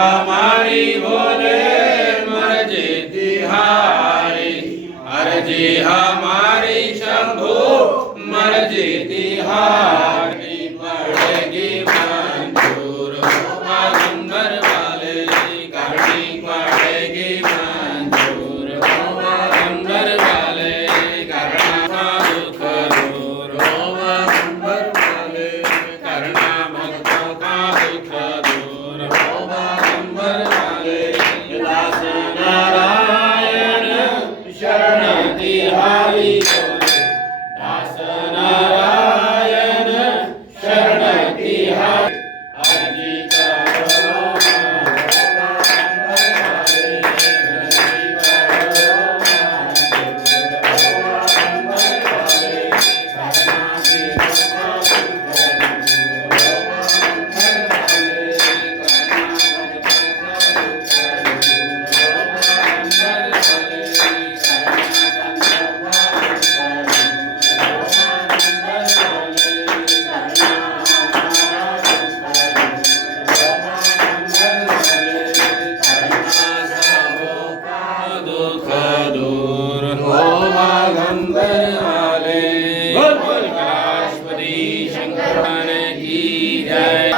हमारी बोले मर्जी तिहारी, अर्जी हमारी शंभु मर्जी तिहारी, पड़ेगी मंजूर पैगंबर वाले करनी पड़ेगी मंजूर पैगंबर वाले, करना दुख दूर पैगंबर वाले, करना भक्तों का दुख दूर पैगंबर वाले। दास नारायण शरण तिहारी बोले, दास नारायण शरण तिहारी, अर्जी करो पैगंबर वाले, अर्जी करो पैगंबर वाले, करना दुख दूर हो पैगंबर वाले। बोल बोल कैलाशपति शंकर की जय।